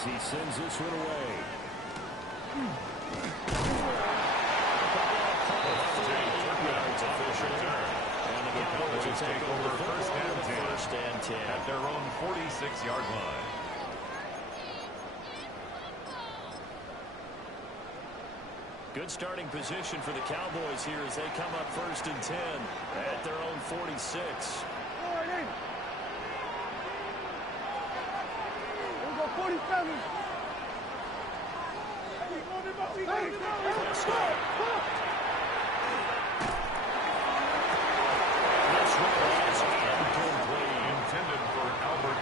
as he sends this one away. And the Cowboys will take over first and 10 at their own 46-yard line. Good starting position for the Cowboys here as they come up first and 10 at their own 46. We'll go 47. Intended for Albert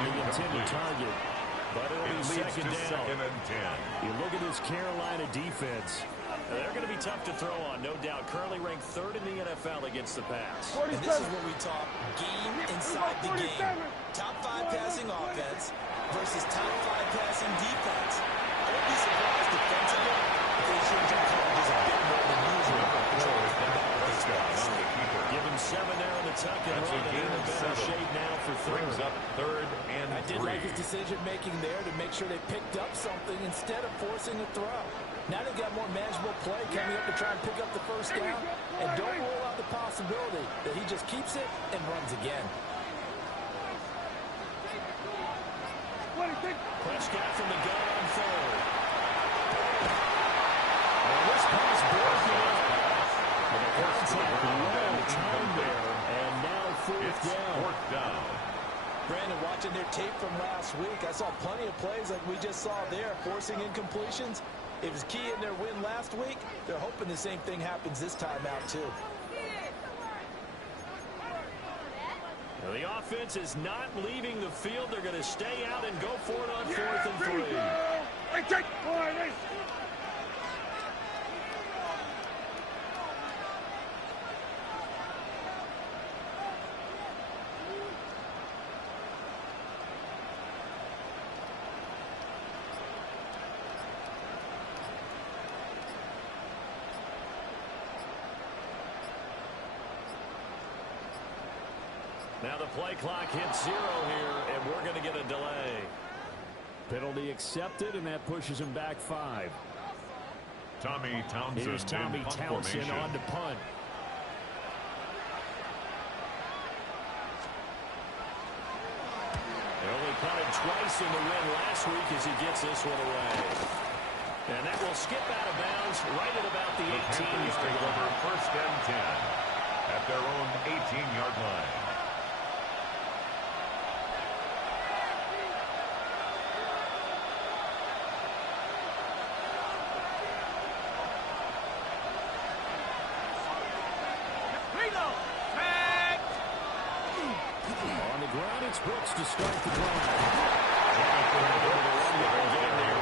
the intended target. But it'll be second and 10. You look at this Carolina defense. They're going to be tough to throw on, no doubt. Currently ranked third in the NFL against the pass. And this is where we talk game inside the game. Top 5 passing offense versus top 5 passing defense. I would be surprised defensively if they change their coverages a bit more than usual. Give him 7 there on the tuck and run. And in better shape now for third. Brings up third and 3. I did like his decision-making there to make sure they picked up something instead of forcing a throw. Now they've got more manageable play coming up to try and pick up the first down. And don't rule out the possibility that he just keeps it and runs again. Prescott from the gun on third. And this pass broken up. The contact well timed there. And now fourth down. Brandon, watching their tape from last week, I saw plenty of plays like we just saw there, forcing incompletions. It was key in their win last week. They're hoping the same thing happens this time out, too. Now the offense is not leaving the field. They're going to stay out and go for it on 4th and 3. Now the play clock hits 0 here, and we're going to get a delay. Penalty accepted, and that pushes him back 5. Tommy Townsend. Here's Tommy Townsend on to punt. They only punted twice in the win last week as he gets this one away. And that will skip out of bounds right at about the 18-yard line. First and 10 at their own 18-yard line. On the ground, it's Brooks to start the drive.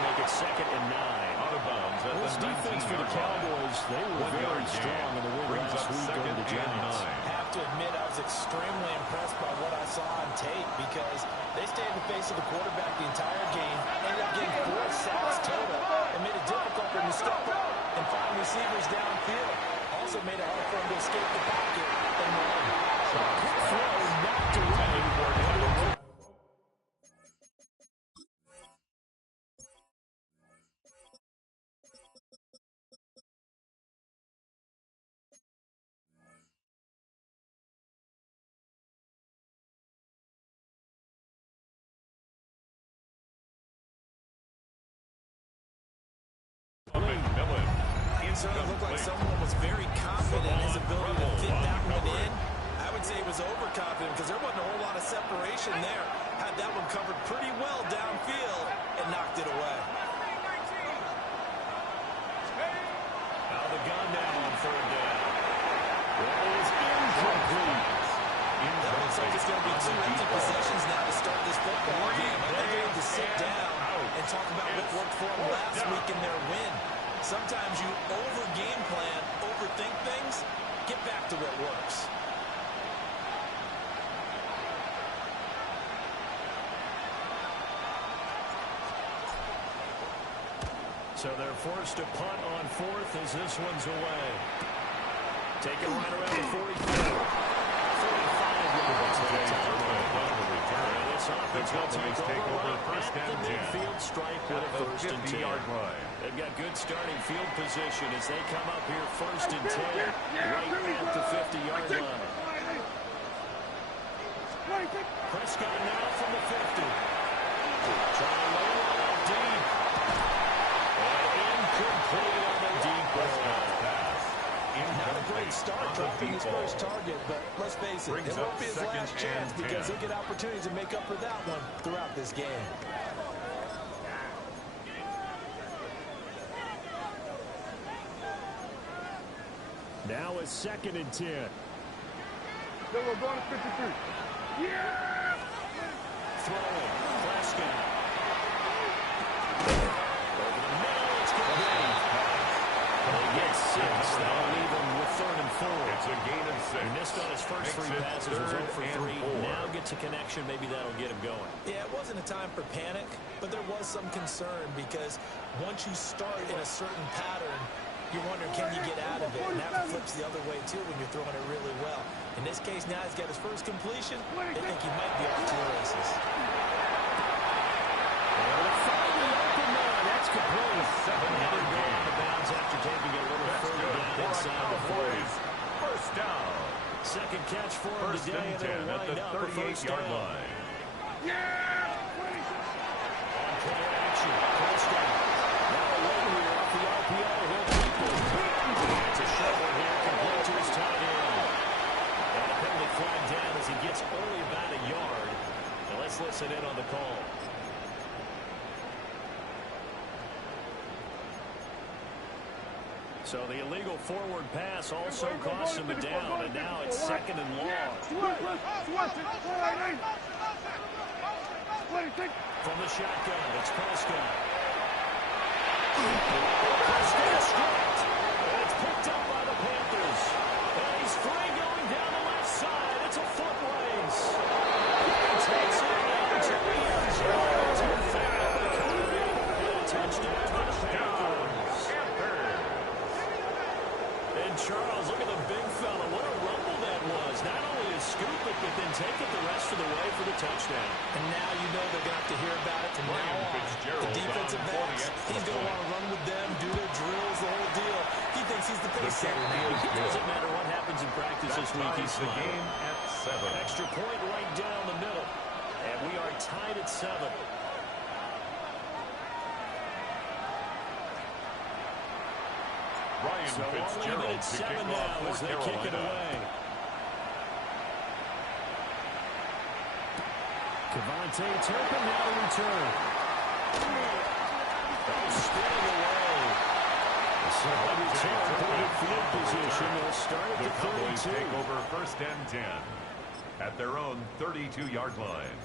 Make it 2nd and 9. Out of bounds at this defense for the Cowboys, they were very strong in the win last week over the Giants. I have to admit, I was extremely impressed by what I saw on tape because they stayed in the face of the quarterback the entire game, ended up getting 4 sacks total, and made it difficult for him to step up and find receivers downfield. Also made it hard for him to escape the pocket and run. Quick throw knocked away. It certainly looked like someone was very confident in his ability to fit that one in. I would say he was overconfident because there wasn't a whole lot of separation there. Had that one covered pretty well downfield and knocked it away. Out of the gun now on 3rd down. That is incomplete. That looks like it's going to be 2 empty possessions now to start this football game. They're going to sit down and talk about what worked for them last week in their win. Sometimes you over-game plan, overthink things, get back to what works. So they're forced to punt on 4th as this one's away. Taken right around the 45. 45 This offense will take over first and 10. Midfield stripe with a first and 10. They've got good starting field position as they come up here first and 10 right at the 50-yard line. Prescott now from the 50. Trying to lay one up deep. And incomplete on the deep ball. Not a great start dropping his first target, but let's face it, it won't be his last chance because he'll get opportunities to make up for that one throughout this game. Now a second and 10. Then we're going to 53. Yeah! Throwing. Prescott. Over the middle, it's going to be. They get 6. That'll leave him with 3rd and 4. It's a gain of 6. He missed on his first 3 passes, was 0 for 3. Now gets a connection. Maybe that'll get him going. Yeah, it wasn't a time for panic, but there was some concern because once you start in a certain pattern, you're wondering, can you get out of it? And that flips the other way, too, when you're throwing it really well. In this case, now he's got his first completion. They think he might be off to the races. That's complete. 7-yard goal out of bounds after taking a little further down inside the 40. First down. Second catch for him today, and it'll wind up a first down. Yeah! On play action, Prescott. Now away here off the RPO. He'll keep it. It's a short one here, complete to his tight end. And a penalty flag down as he gets only about a yard. Now let's listen in on the call. So the illegal forward pass also costs him a down, and now it's 2nd and long. From the shotgun, it's Prescott. Prescott stripped. It's picked up by the Panthers. And he's free going down the left side. It's a foot race. He takes it down to the end zone. It's a foul. And a touchdown for the Panthers. And Charles, look at the big fella. What a rumble that was. Not only to scoop it, but then take it the rest of the way for the touchdown. And now you know they're going to have to hear about it from now on. The defensive backs, he's going to want to run with them, do their drills, the whole deal. He thinks he's the pace setter now. It doesn't matter what happens in practice this week. He's the game at 7. Extra point right down the middle. And we are tied at 7. Ryan So Fitzgerald at 7 now as they kick it away. Kevontae Turpin now to return. Spinning away. So return point field position. They'll start at the 32. Take over first and 10 at their own 32-yard line.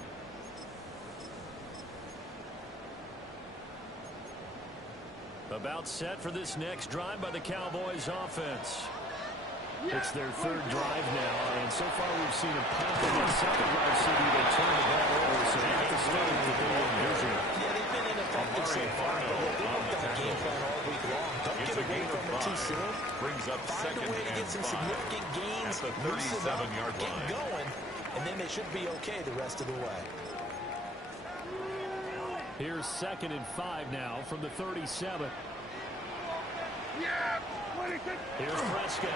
About set for this next drive by the Cowboys offense. It's their 3rd drive now, and so far we've seen a punt in the 2nd drive city that turned the ball over, so not the start that they envisioned. Yeah, they've been ineffective so far, but they've worked on a game plan all week long. Don't get away from it too soon. Brings up Find a way to get some significant gains, at the 37-yard line. Get going, and then they should be okay the rest of the way. Here's 2nd and 5 now from the 37. Yeah! Here's Prescott.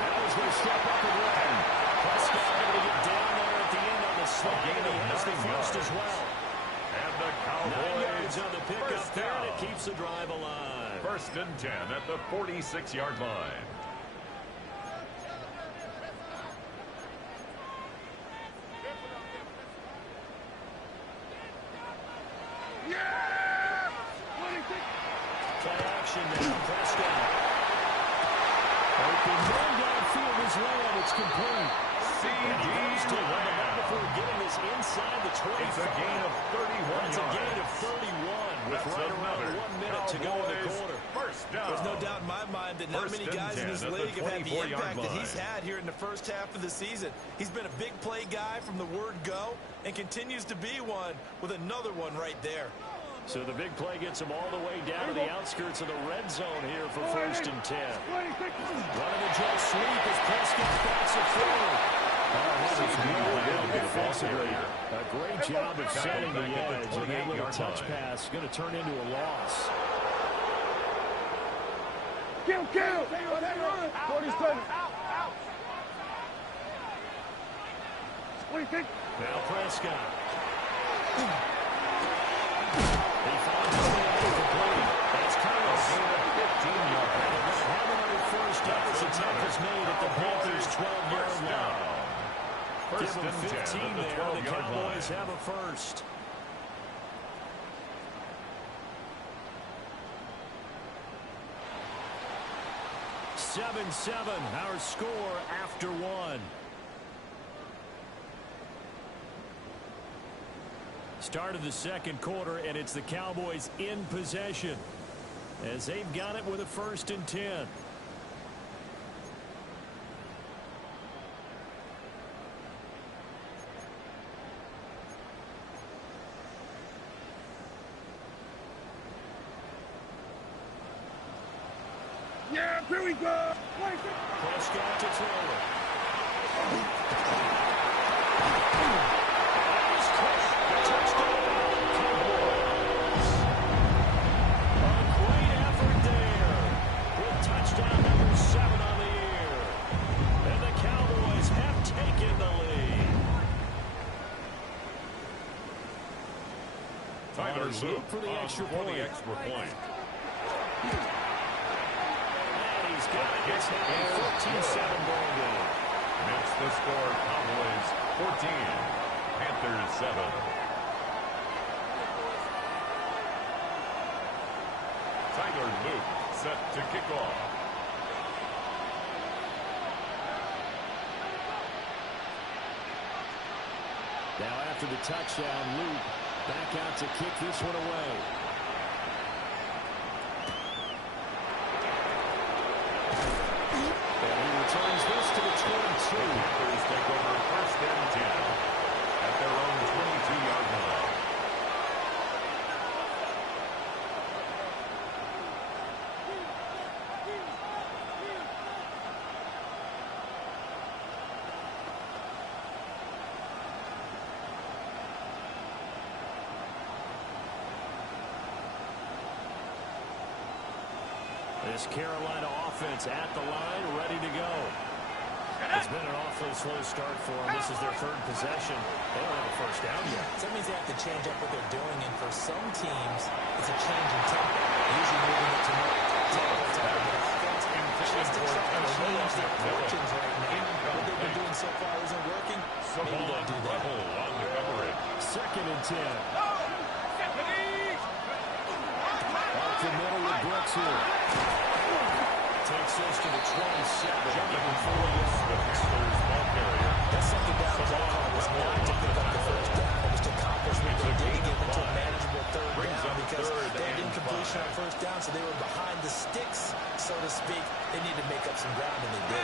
Now as they step up and run. Prescott able to get down there at the end on the slide, and he has the first as well. And the Cowboys 9 yards on the pickup there, and it keeps the drive alive. First and 10 at the 46-yard line. Play action now. Prescott. Open run downfield is land. It's complete. C.D. Lamb. Before getting this inside the 25. It's a gain of 31 It's yards. a gain of 31 with right around 1 minute to go in the quarter. First down. There's no doubt in my mind that not many guys in this league have had the impact that he's had here in the first half of the season. He's been a big play guy from the word go and continues to be one with another one right there. So the big play gets them all the way down to the outskirts of the red zone here for 1st and 10. Running the jet sweep as Prescott backs it forward. A great job of setting the edge, and that little touch pass is going to turn into a loss. Kill! 47. What do you think? Now Prescott. He finds the incomplete. That's Curtis. 15-yard. Have another first down as the tackle is made at the Panthers' 12-yard line. Give them 15 there. The Cowboys have a first. Seven, our score after one. Start of the second quarter, and it's the Cowboys in possession as they've got it with a 1st and 10. Yeah, here we go. Prescott to throw it. Touchdown, Cowboys. A great effort there with touchdown number 7 on the year. And the Cowboys have taken the lead. Tyler Luke for the extra point. He's got it. It's now a 14-7 ball game. Makes the score Cowboys 14, Panthers 7. Tyler Luke set to kick off. Now after the touchdown, Luke back out to kick this one away. Returns this to the 22. Panthers take over 1st and 10 at their own 22-yard line. This Carolina offense at the line, ready to go. It's been an awfully slow start for them. This is their 3rd possession. They don't have a first down yet. So that means they have to change up what they're doing, and for some teams, it's a change in tempo. Usually moving it to more tempo type of offense. Just to try and change their fortunes right now. What they've been doing so far isn't working. Maybe they'll do that. On the coverage. 2nd and 10. Off the middle with Brooks here. Takes this to the 27. Even 4 yards. That second down play call was not to pick up the first down. It was to accomplish what they did to get into a manageable 3rd down because they had incompletion on 1st down, so they were behind the sticks, so to speak. They needed to make up some ground, and they did.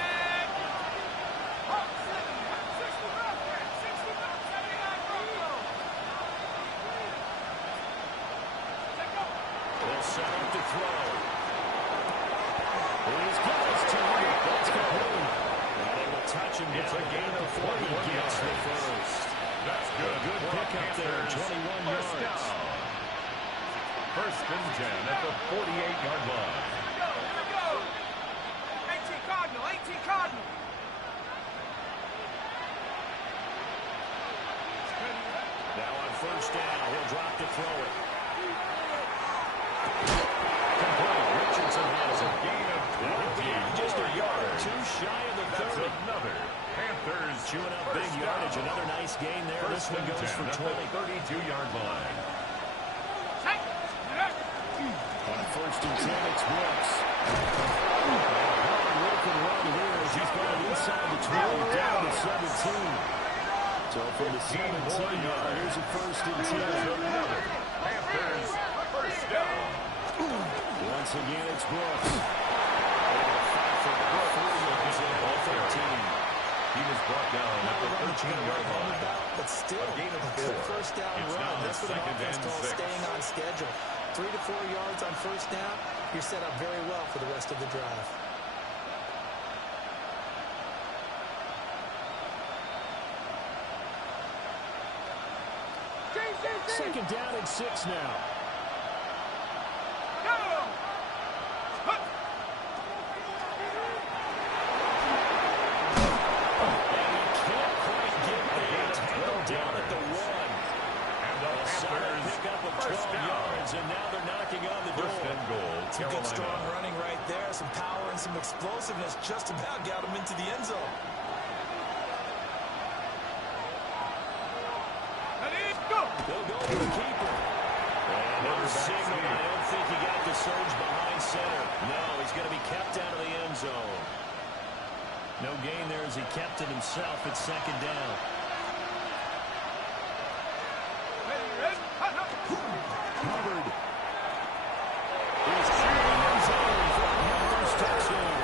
They'll set up to throw. He's got his team. That's complete. And they will touch him down. It's a gain of 40 gets the first. That's good. A good pickup there, 21 yards. 1st and 10 at the 48-yard line. Here we go. 18 Cardinal. Now on 1st down, he'll drop to throw it. Richardson has a gain of 20. Just a yard. Too shy of the 30. That's another. Panthers chewing up big yardage. Another nice gain there. This one goes for 20. 32-yard line. On 1st and 10, it's Brooks. Hard work and run here as he's got it inside the 20, down to 17. So from the 17-yard, here's a 1st and 10. Panthers first down. Once again, it's Brooks. Ball 13. He was brought down at the 13-yard line. but still, a gain of a good 4. first down It's run. now That's what an second offense and calls 6. staying on schedule. 3 to 4 yards on first down. You're set up very well for the rest of the drive. Second down and 6 now. Down at the 1. And the Solid pickup of 12 yards, and now they're knocking on the door. First and goal, Some good strong running right there. Some power and some explosiveness just about got him into the end zone. They'll go to the keeper. And no signal. I don't think he got the surge behind center. No, he's going to be kept out of the end zone. No gain there as he kept it himself at second down. Hubbard is in the end zone for the first touchdown.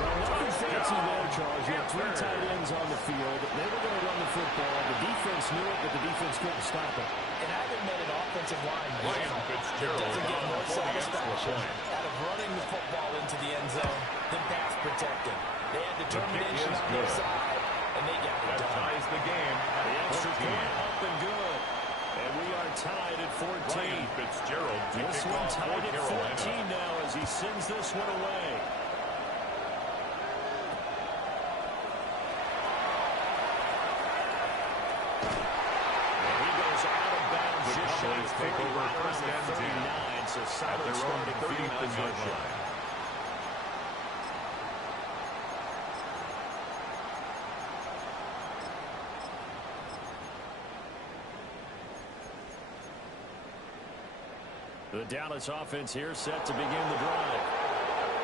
Well, nothing fancy there, Charles. You have 3 tight ends on the field. They were going to run the football. The defense knew it, but the defense couldn't stop it. And I haven't met an offensive line Ryan Fitzgerald doesn't get more for the extra satisfaction point. out of running the football into the end zone than pass protecting. They had determination on their side, and they got it That done. ties the game at The extra 14. point up and good. And we are tied at 14. Ryan Fitzgerald to This kick one off for tied at Carolina. 14 now as he sends this one away. And he goes out of bounds. The Just shy Cowboys of take 40, over right first around and the 10 39. So at solid their own starting field 39-yard position. line. The Dallas offense here set to begin the drive.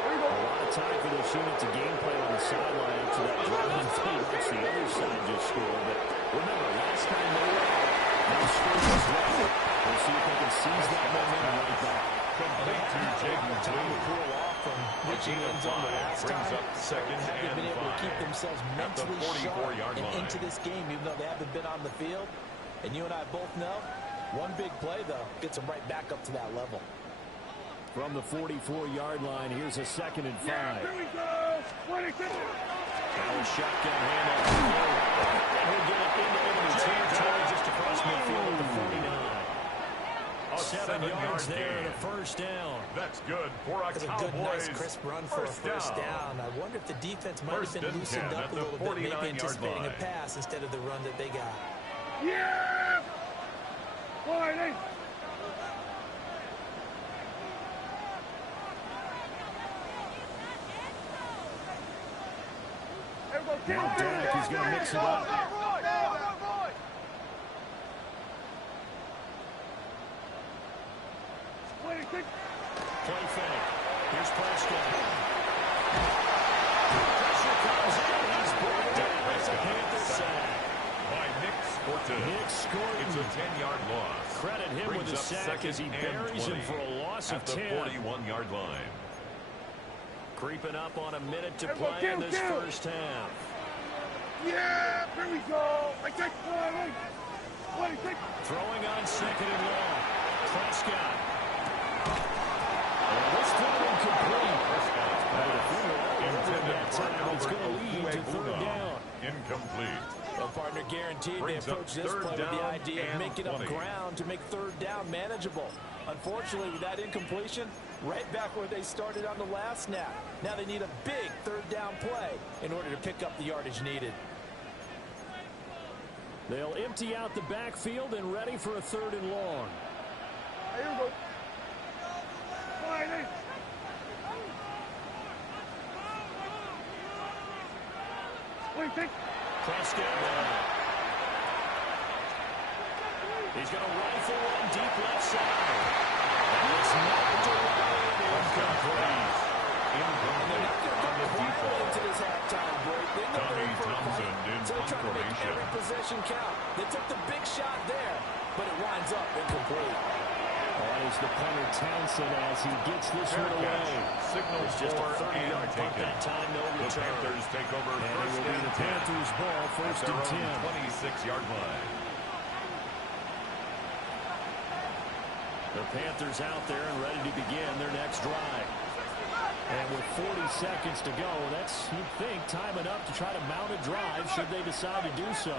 A lot of time for this unit to game plan on the sideline after that drive. They watch the other side just score. But remember, last time they were out, no score was left. We'll see if they can seize that momentum right back. Complete to Jaden Time to Blue. pull off from reaching the end zone the last brings time. up second Haven't and been able to 5 keep themselves at the mentally 44-yard sharp and line. into this game, even though they haven't been on the field. And you and I both know, one big play, though, gets them right back up to that level. From the 44-yard line, here's a second and 5. Here we go. 26. Now a shotgun handoff. He'll get it into enemy territory just across midfield at the 49. 7 yards there and a first down. That's good for a It's a Cowboys good, nice, crisp run for a first down. I wonder if the defense might First have been and loosened 10 up at a the little bit, maybe 49-yard anticipating a line. pass instead of the run that they got. Yeah. 40. Now Dak is going to mix it up. 26. Play fake. Here's Prescott. Pressure comes in. He's brought down. It's a Panther sack. By Nick Scorton. Nick Scorton. It's a 10-yard loss. Credit him Brings with the up sack second as he and buries 20 him for a loss of at the 10. 41-yard line. Creeping up on a minute to Everyone play in kill, this kill. first half. Yeah. Here we go. I take 40. 26. Throwing on second and long. Prescott. And this throw incomplete. Intended for It's going to lead to third Albert down. Incomplete. Well, partner, guaranteed they Brings up approach this third play with the down idea of and making up 20. ground to make third down manageable. Unfortunately, with that incompletion, right back where they started on the last snap. Now they need a big third down play in order to pick up the yardage needed. They'll empty out the backfield and ready for a third and long. Here we go. 40. Prescott there. He's going to rifle one deep left side. And it's knocked away and incomplete. They're not going to go quietly into this halftime break. They know Tommy they're for a Thompson fight. in So they're trying to make formation. every possession count. They took the big shot there, but it winds up incomplete. That is the punter Townsend as he gets this one away. Signals it's just a for 30-yard punt taken. that time, no The return. Panthers take over And first it will be and the 10. Panthers' ball, first and 10. 26-yard line. The Panthers out there and ready to begin their next drive. And with 40 seconds to go, that's, you'd think, time enough to try to mount a drive should they decide to do so.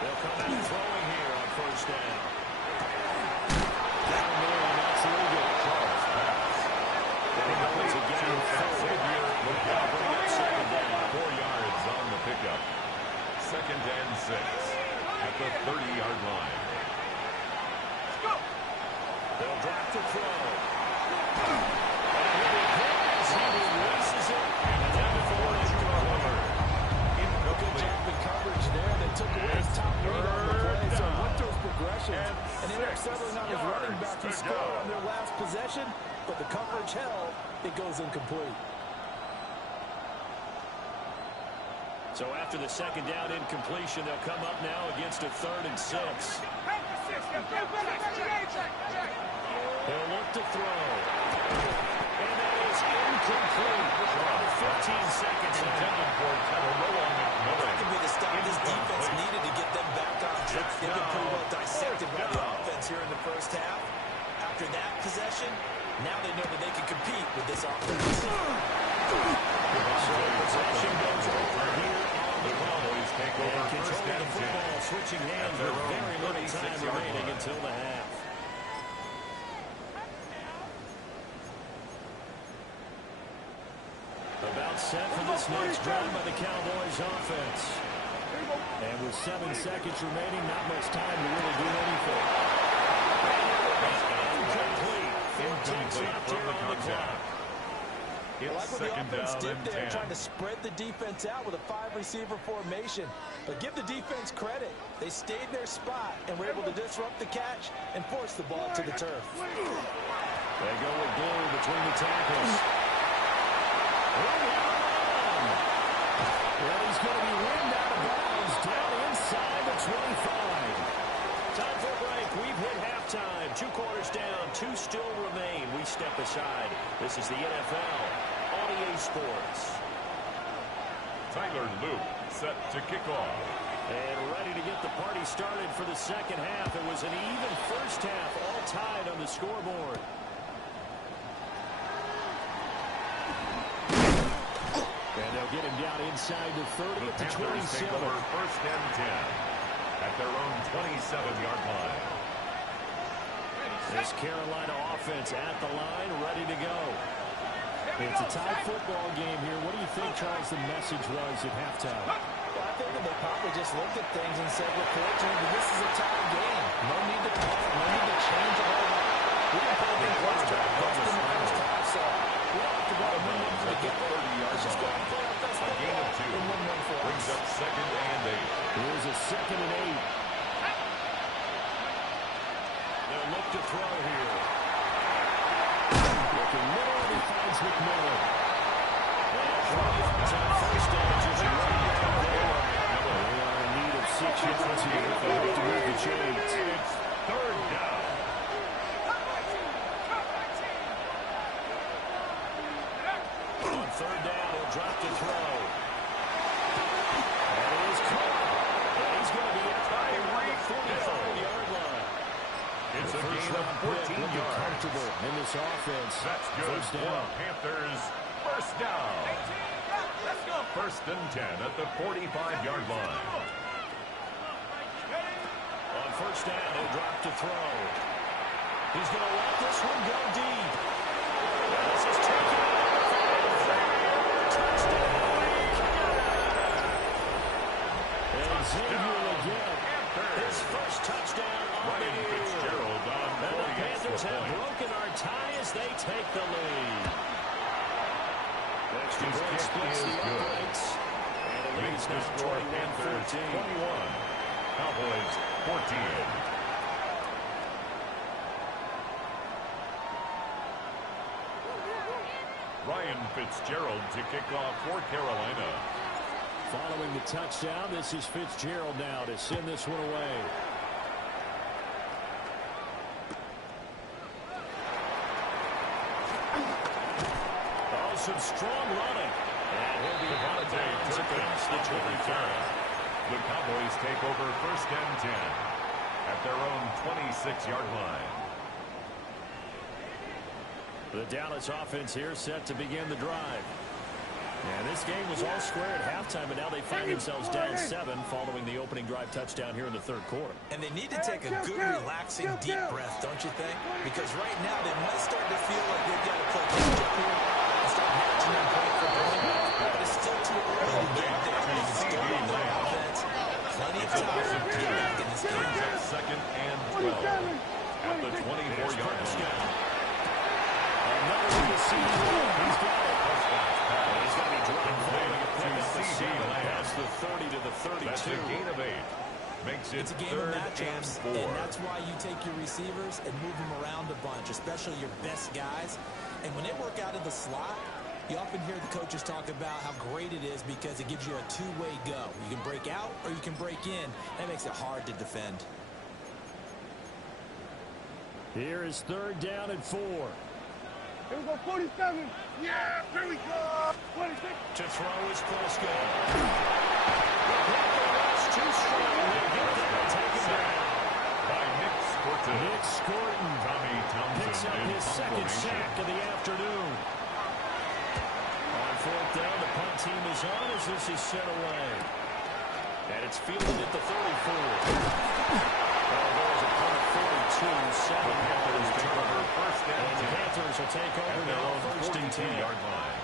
They'll come out throwing here on first down. Down there, and that's legal. Charles pass. And it goes again. Xavier Bring up second down. 4 yards on the pickup. Second and 6 at the 30-yard line. They'll drop to throw. And here he goes. He releases it. And down to 4 incomplete. Good job in coverage there. They took away his top read on the play, so it went through his progressions and ended up settling on his running back who scored on their last possession, but the coverage held. It goes incomplete. So after the second down incompletion, they'll come up now against a 3rd and 6. They'll look to throw. And that is incomplete. 15 seconds Intended for Tagovailoa McMillan. That could be the stop this defense needed to get them back on track. They've been pretty well dissected by the offense here in the first half. After that possession, now they know that they can compete with this offense. Possession goes over here on The Cowboys take over first control and the football, 10. switching hands their with own very little time 36-yard remaining line. until the half. About set for this next drive by the Cowboys offense. And with 7 seconds remaining, not much time to really do anything. Incomplete. 14 left here on the clock. I like what the Second offense down did and there, 10. trying to spread the defense out with a 5-receiver formation. But give the defense credit. They stayed their spot and were able to disrupt the catch and force the ball to the turf. They go with Blue between the tackles. Well, he's going to be rimmed out of bounds down inside the 25. Time for a break. We've hit halftime. 2 quarters down. 2 still remain. We step aside. This is the NFL on EA Sports. Tyler Luke set to kick off. And ready to get the party started for the second half. It was an even first half, all tied on the scoreboard. And they'll get him down inside the 30 The at the Panthers 27. take over first and 10 at their own 27-yard line. This Carolina offense at the line, ready to go. It's a tie football game here. What do you think, Charles, the message was at halftime? Well, I think that they probably just looked at things and said, we're fortunate that this is a tie game. No need to panic. No need to change a whole lot. We didn't put anything close to it. Close to the first half, so we don't have to go and win one for the game. Let's just go and play our best A gain football of 2 and win one for us. brings up second and 8. Here's a 2nd and 8. They'll look to throw here. Looking middle, and he finds McMillan. And 20 yards on first down, just running down there. They are in need of 6 yards here if they hope to move the chains. It's third down. On third down, he'll drop to throw. And it is caught. And he's going to be at the 45-yard line. It's a First gain of round 14 pick, looking yards. comfortable in this offense. That's good First for down. Panthers. First down. First and 10 at the 45-yard line. On first down, he'll drop to throw. He's going to let this one go deep. This is taken off. Touchdown. And Xavier again. His first touchdown on the Ryan year. Fitzgerald on And the 40 Panthers extra have points. broken our tie as they take the lead. Extra His point kick splits the is good. uprights. And the lead Makes is the now score Panthers 21-14. 21. Cowboys 14. Ryan Fitzgerald to kick off for Carolina. Following the touchdown, this is Fitzgerald now to send this one away. Oh, some strong running. And he'll be out of bounds across the 23rd. The Cowboys take over 1st and 10 at their own 26-yard line. The Dallas offense here set to begin the drive. And this game was all square at halftime, but now they find themselves down 7 following the opening drive touchdown here in the 3rd quarter. And they need to take a good, relaxing, deep breath, don't you think? Because right now they might start to feel like they've got to play catch up here and start matching them point for point. But it's still too early to get there. They can still run their offense. Plenty of time to get back in this game. 2nd and 12 at the 24-yard line. Another receiver. He's got it. He's going to be dropped following a pick up the seam past the 30 to the 32. That's a gain of 8. Makes it It's a game of 3rd matchups, and 4. and that's why you take your receivers and move them around a bunch, especially your best guys. And when they work out of the slot, you often hear the coaches talk about how great it is because it gives you a two-way go. You can break out or you can break in. That makes it hard to defend. Here is 3rd down and 4. Here we go, 47. Yeah, here we go. 26. To throw is Prescott. That's too strong. They get there. Take it down. By Nick Scorton. Nick Scorton Tommy Townsend picks up his 2nd sack of the afternoon. On 4th down, the punt team is on as this is set away. And it's fielded at the 34. There's a punt at 42. 7 yards take over 1st and 10. And the Panthers will take over their now own 1st and 10. 42-yard line.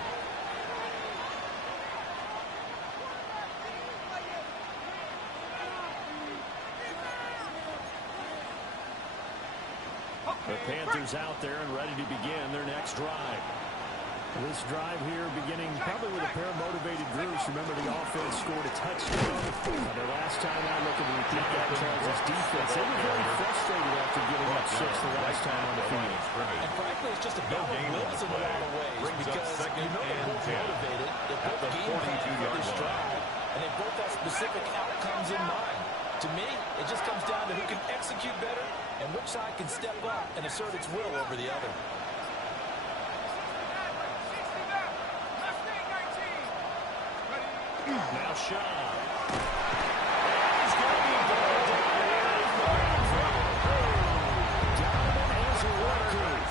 The Panthers out there and ready to begin their next drive. This drive here beginning probably with a pair of motivated groups. Remember, the offense scored a touchdown. Their last time out, looking to repeat that Charles' defense. They were very frustrated after giving up 6 the last time on the field. And frankly, it's just a battle of wills in a lot of ways because you know they're both motivated. They're both game planning for this drive, and they both have specific outcomes in mind. To me, it just comes down to who can execute better and which side can step up and assert its will over the other. Now Shaw. He's going to be balled down here in the backfield. Donovan has a record.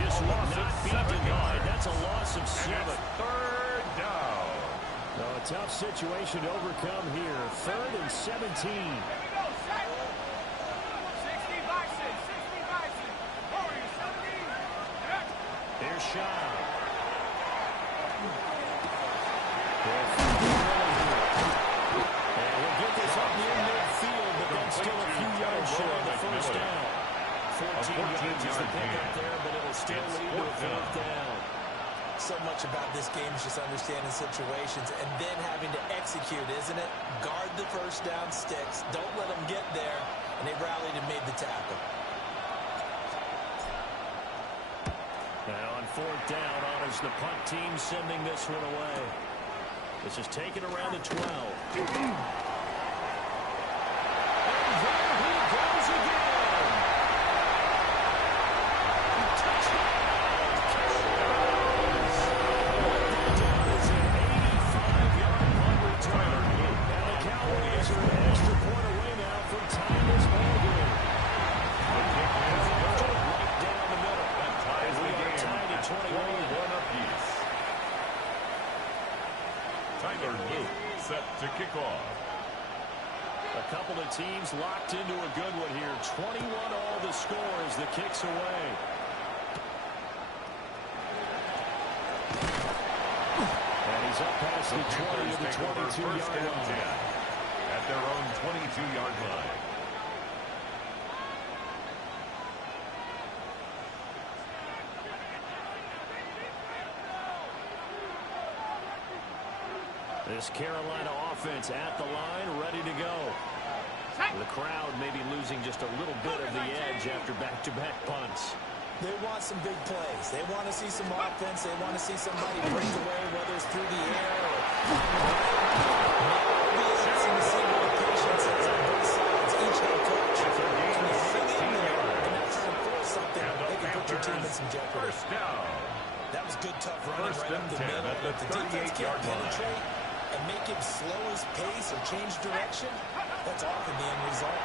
Just will not be denied. That's a loss of 7. 3rd down. A tough situation to overcome here. 3rd and 17. Here's Shaw. And we'll get this up near midfield, but then still a few yards short of the 1st down. 14 yards is the pickup there, but it'll still lead to a 4th down. So much about this game is just understanding situations and then having to execute, isn't it? Guard the 1st down sticks. Don't let them get there. And they rallied and made the tackle. Now on 4th down, honors the punt team sending this one away. This is taken around the 12. And there he goes again. Touchdown is an 85-yard punt return. Now the Cowboys are an extra point away now from tying this ball game. Right down the middle. That ties the game tied at 21 apiece. Tyler Luke set to kick off. A couple of teams locked into a good one here. 21 all the score as the kick's away. And he's up past the 20 to the 22-yard line. At their own 22-yard line. This Carolina offense at the line, ready to go. The crowd may be losing just a little bit of the edge after back-to-back punts. They want some big plays. They want to see some offense. They want to see somebody break away, whether it's through the air or running right up the middle. If the defense can't penetrate and make him slow his pace or change direction, that's often the end result.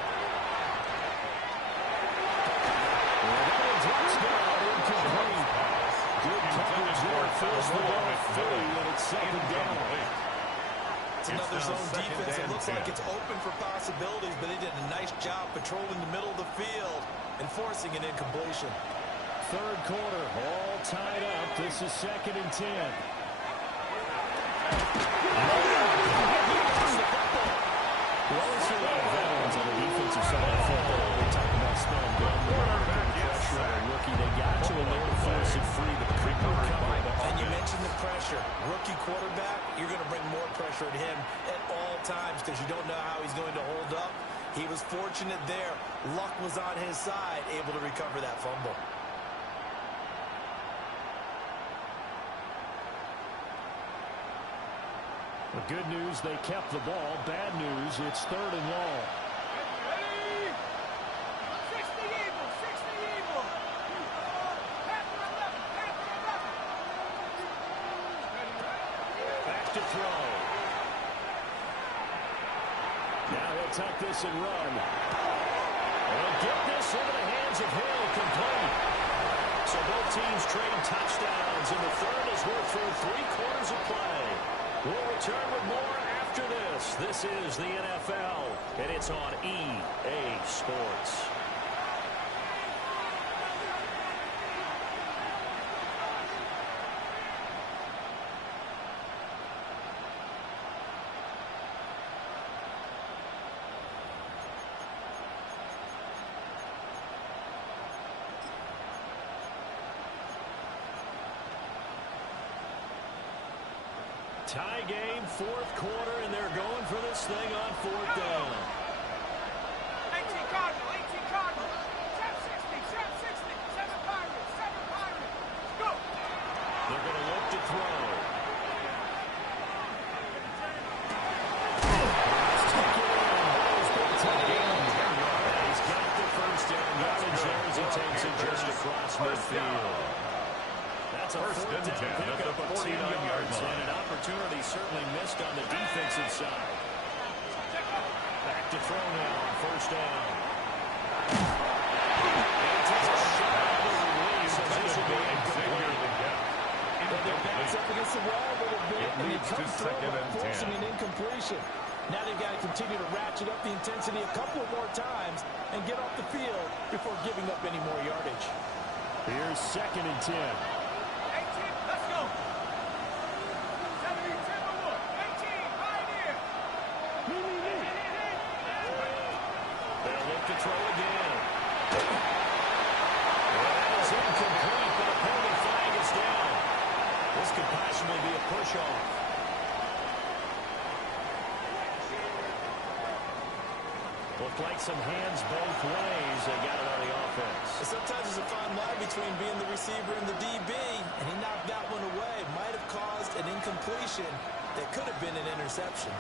Good coverage there. First the ball Philly, and it's second down. It's another zone defense. It looks like it's open for possibilities, but they did a nice job patrolling the middle of the field and forcing an incompletion. Third quarter, all tied up. This is 2nd and 10. We always see a lot of veterans on the defensive side of football. We're talking about smelling gun, pressure on a rookie. They got you in there to force it free, but couldn't recover. And you mentioned the pressure. Rookie quarterback, you're going to bring more pressure at him at all times because you don't know how he's going to hold up. He was fortunate there. Luck was on his side, able to recover that fumble. The good news, they kept the ball. Bad news, it's 3rd and long. Back to throw. Now he'll tuck this and run. And get this into the hands of Hill, complete. So both teams trade touchdowns, and the third is worth through 3 quarters of play. We'll return with more after this. This is the NFL, and it's on EA Sports. Tie game, 4th quarter, and they're going for this thing on 4th down. 18 Cardinal, 18 Cardinal. 760, 7 Pirates, 7 Pirates. Let's go. They're going to look to throw. He's got the first down yardage there as he takes it just across midfield. That's a 4th down pickup of 2 yards, and an opportunity certainly missed on the defensive side. Back to throw now on 1st down. And he takes a shot at the release as this will be incomplete. Well, their backs up against the wall a little bit, and they come through by forcing an incompletion. Now they've got to continue to ratchet up the intensity a couple more times and get off the field before giving up any more yardage. Here's 2nd and 10. Let's go. 70, 18, Pioneer. They'll look to throw again. Well, that is incomplete, but a penalty flag is down. This could possibly be a push-off. Looked like some hands both ways. They got it on the offense. Sometimes there's a fine line between being the receiver and the DB, and he knocked that one away. Might have caused an incompletion that could have been an interception.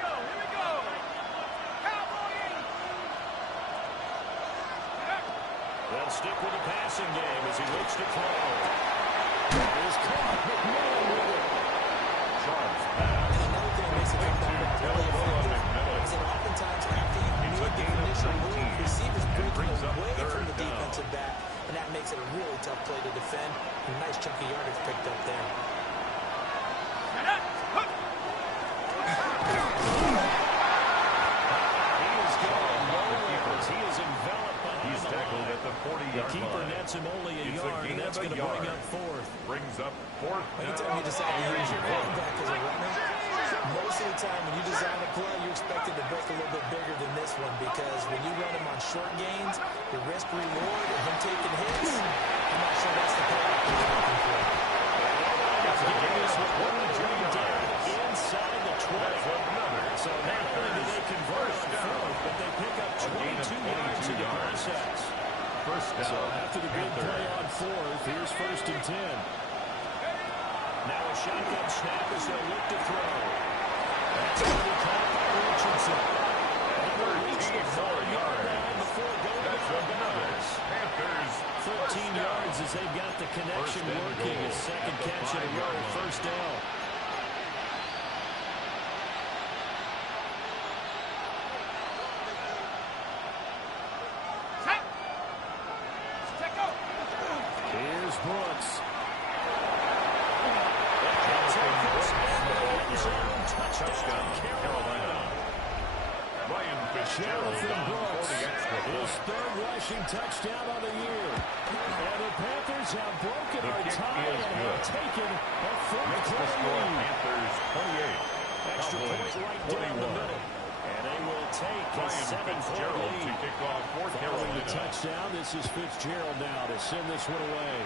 Here we go. Cowboy 80. They'll stick with the passing game as he looks to throw. That is caught. McMillan with it. Charles pass. And another thing that makes it come back really effective is that oftentimes after you made the initial move, receivers breaking away from the defensive back, and that makes it a really tough play to defend. A nice chunk of yardage picked up there. He is going nowhere as he is enveloped behind He's the tackled line. at the 40-yard The keeper line. nets him only a It's a yard, gain and that's of a going to bring yard. up 4th. Brings up 4th Anytime you decide to use your quarterback as a runner, most of the time when you design a play, you're expected to break a little bit bigger than this one because when you run him on short gains, the risk-reward of him taking hits, I'm not sure that's the play you're looking for. Inside the 12. So not only do they convert on 4th, but they pick up 22 yards in the process. First down. So after the big play on 4th, here's 1st and 10. Now a shotgun snap as they look to throw. That's going to be caught by Richardson. And he will reach the 4-yard line before going to the Panthers. 13 yards as they've got the connection working. His second catch in a row, first down. Here's Brooks. Touchdown, Carolina. Ryan Fitzgerald Jonathan Brooks, for the extra his point. third rushing touchdown of the year. And the Panthers have broken The our kick tie is and have good. taken a Makes the fourth-quarter score lead. Panthers 28. Extra point Cowboys right down the 21. middle. And they will take a Ryan 7-point Fitzgerald to lead. kick off for Following the Carolina. touchdown, this is Fitzgerald now to send this one away.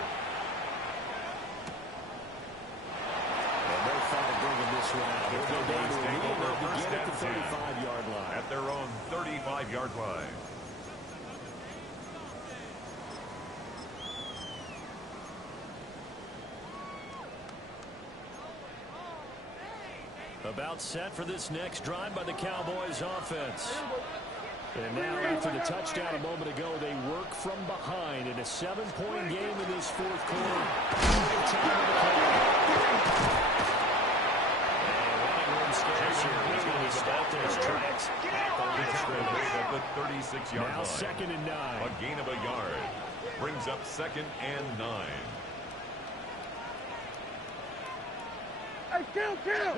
And no thought of bringing this one out. They'll go down to a lead. They'll begin at the 35-yard line. At their own 35-yard line. About set for this next drive by the Cowboys offense. And now after the touchdown a moment ago, they work from behind in a 7-point game in this fourth quarter. And running room scares here. He's going to be stopped in his tracks at the line of scrimmage. At the 36-yard Now line. second and 9. A gain of a yard. Brings up second and 9. Hey, kill! Kill!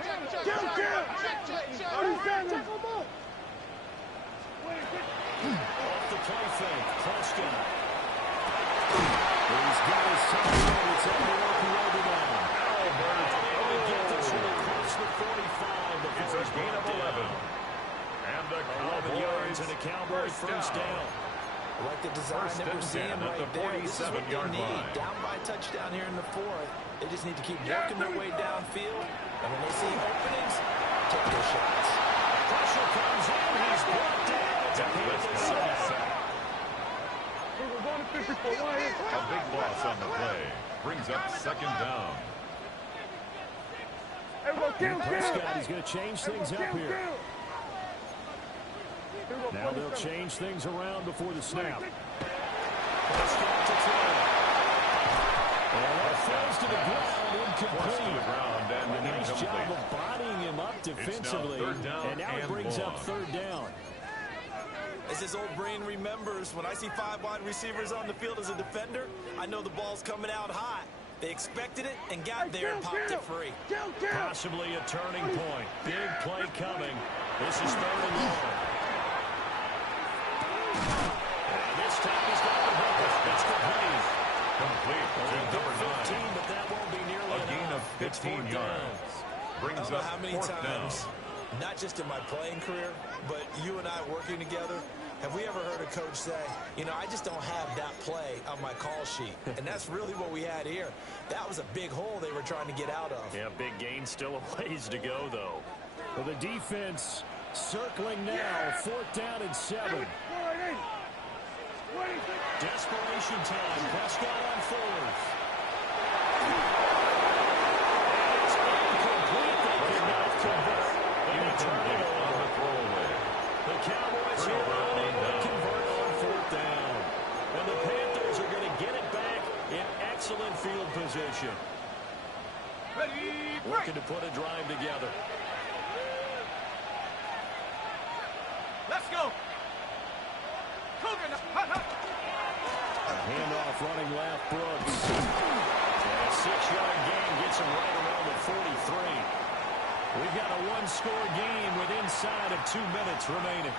Off the play fake. Prescott. He's got his touchdown. It's on the open over now. And we get this one across the 45 before It's a he's gain of brought 11. down. And the 11 yards Cowboys and a Cowboys first down. I like the design First that we're and 10 seeing at right the there. This is what 47-yard they need. line. Down by a touchdown here in the fourth. They just need to keep working their way downfield. And when they see openings, take their shots. Pressure comes in. He's brought down. It's a Panthers sack. We're going to 50 for one hit. A big loss on the play. Brings up second down. Everybody kill! Prescott is going to change things up here. Now they'll change things around before the snap. Prescott to throw. And that falls to the ground, Forced to the incomplete. ground and A nice job incomplete. of bodying him up defensively. third down And now it and brings up long. third down. As his old brain remembers, when I see 5 wide receivers on the field as a defender, I know the ball's coming out hot. They expected it and got there and popped it free. Possibly a turning point. Big play coming. This is third and long. And this time he's got the hook. It's complete. Complete to number 15, 9. but that won't be nearly A gain enough. of 15 yards. Brings I don't know up how many fourth down. times, not just in my playing career, but you and I working together, have we ever heard a coach say, you know, I just don't have that play on my call sheet? And that's really what we had here. That was a big hole they were trying to get out of. Yeah, big gain, still a ways to go, though. Well, the defense circling now, fourth down and 7. Desperation time. Prescott on fours. And it's incomplete. They could not convert. And a turnover. On the throwaway. The Cowboys here are unable to convert on fourth down. And the Panthers are going to get it back in excellent field position. Looking to put a drive together. Let's go! A handoff running left, Brooks. And a 6-yard gain gets him right around the 43. We've got a one-score game with inside of 2 minutes remaining.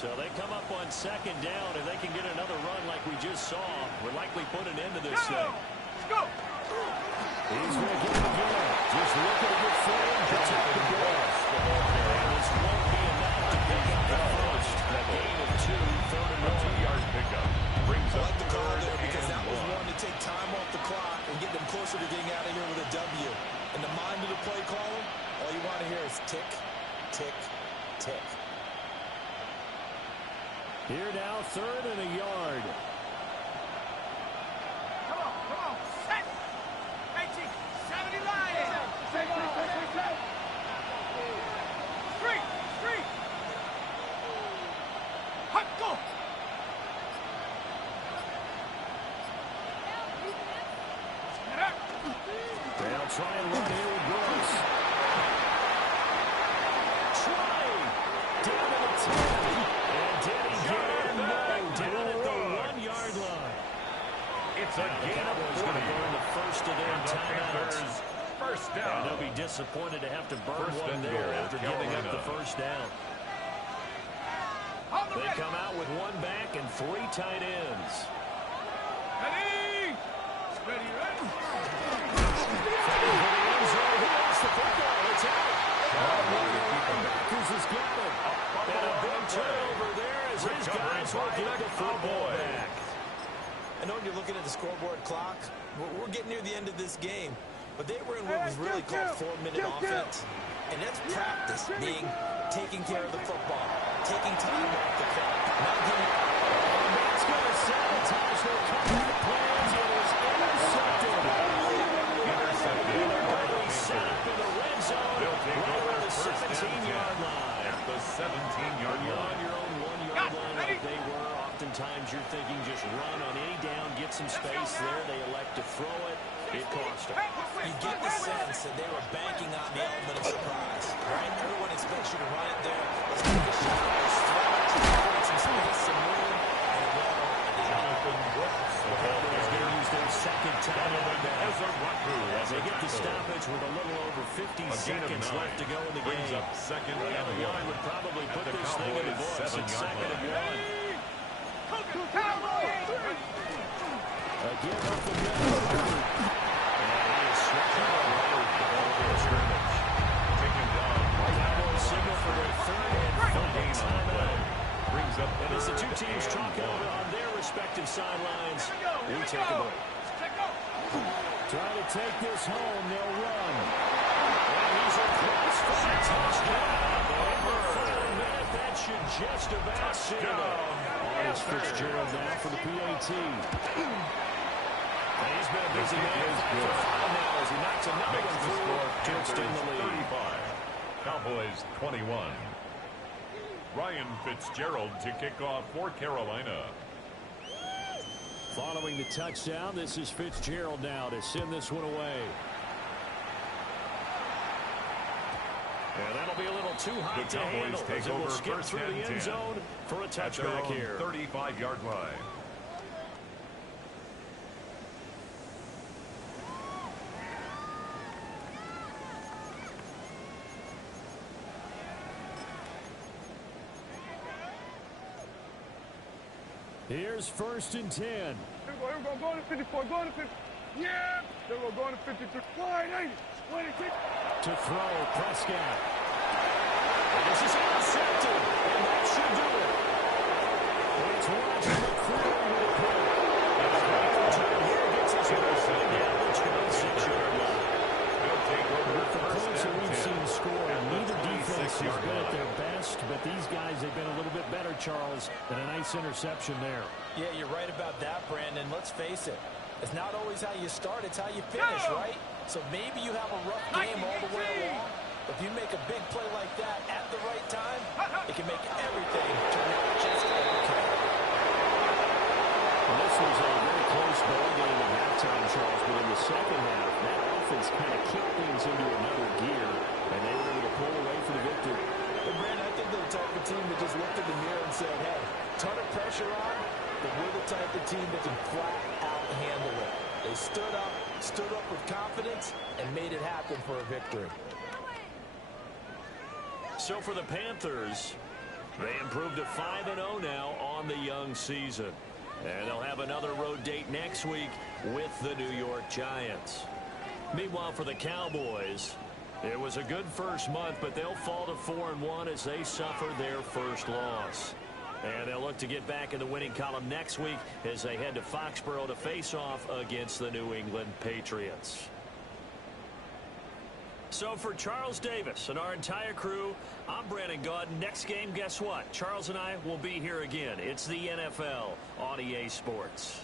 So they come up on second down. If they can get another run like we just saw, we'll likely put an end to this thing. Let's go! He's going to get it again. Just looking to get forward, protect the ball. And this won't be enough to pick up the first. A gain of 2, third and A 1. 2-yard pickup. Brings I up like the call third there because and that was 1. one to take time off the clock and get them closer to getting out of here with a W. In the mind of the play caller, all you want to hear is tick, tick, tick. Here now, third and a yard. Come on, set! It's a gain of 40. Going to burn the first of their timeouts. First down. And they'll be disappointed to have to burn one there after giving up the first down. They come out with one back and 3 tight ends. Ready? Ready, ready. The football, it's out. One of the linebackers has got it. And a big turnover there as his guys will get the football back. I know when you're looking at the scoreboard clock, we're getting near the end of this game. But they were in what was really called 4-minute offense. And that's practice, being taking care of the football, taking time off the clock, not giving up. That's going to sabotage their comeback plans. It is intercepted. Set up in the red zone, right around the 17-yard line. At the 17-yard line. On your own 1-yard line like they were, oftentimes you're thinking just run on any down, get some space there. They elect to throw it. It cost them. You get the sense that they were banking on the element of surprise, right? Everyone expects you to run it there. Let's take a shot. Let's throw it. Create some space, some room, and it went on. Jonathan Brooks. The Cowboys going to use their second timeout As they get the stoppage with a little over 50 seconds left to go in the game. Up second and the line would probably put this thing in the books. It's second and 1. Again up the middle. And he is swept out right at the ball of scrimmage. Taken down. Cowboys signal for their third and final timeout. Brings up and as the two teams talk over on their respective sidelines, we take a break. Trying to take this home, they'll run. And he's across for a touchdown. And the final minute, that should just about seal it. It's Fitzgerald now for the PAT. And he's been a busy man for 5 now as he knocks another one through to extend the lead. 35. Cowboys 21. Ryan Fitzgerald to kick off for Carolina. Following the touchdown, this is Fitzgerald now to send this one away. And that'll be a little too hot to handle as it will skip through the end zone for a touchback here. 35-yard line. Here's 1st and 10. Here we go, go to 54, go to 50. Yeah! Here we go, going to 53. Wide 80. 26. To throw, Prescott. And this is intercepted, and that should do it. It's Roger McCreary with a pick. And the great return here gets us intercepted down the 26-yard line. With the points that we've seen scored, neither defense has been at their best, but these guys have been a little bit better, Charles, and a nice interception there. Yeah, you're right about that, Brandon. Let's face it. It's not always how you start, it's how you finish, right? So maybe you have a rough game all the way along. If you make a big play like that at the right time, it can make everything turn out just okay. Well, this was a very close ball game at halftime, Charles, but in the second half, that offense kind of kicked things into another gear, and they were able to pull away for the victory. But, Brandon, I think they're the type of team that just looked in the mirror and said, hey, ton of pressure on, but we're the type of team that can flat out handle it. They stood up with confidence, and made it happen for a victory. So for the Panthers, they improved to 5-0 now on the young season. And they'll have another road date next week with the New York Giants. Meanwhile, for the Cowboys, it was a good first month, but they'll fall to 4-1 as they suffer their first loss. And they'll look to get back in the winning column next week as they head to Foxborough to face off against the New England Patriots. So for Charles Davis and our entire crew, I'm Brandon Gaudin. Next game, guess what? Charles and I will be here again. It's the NFL on EA Sports.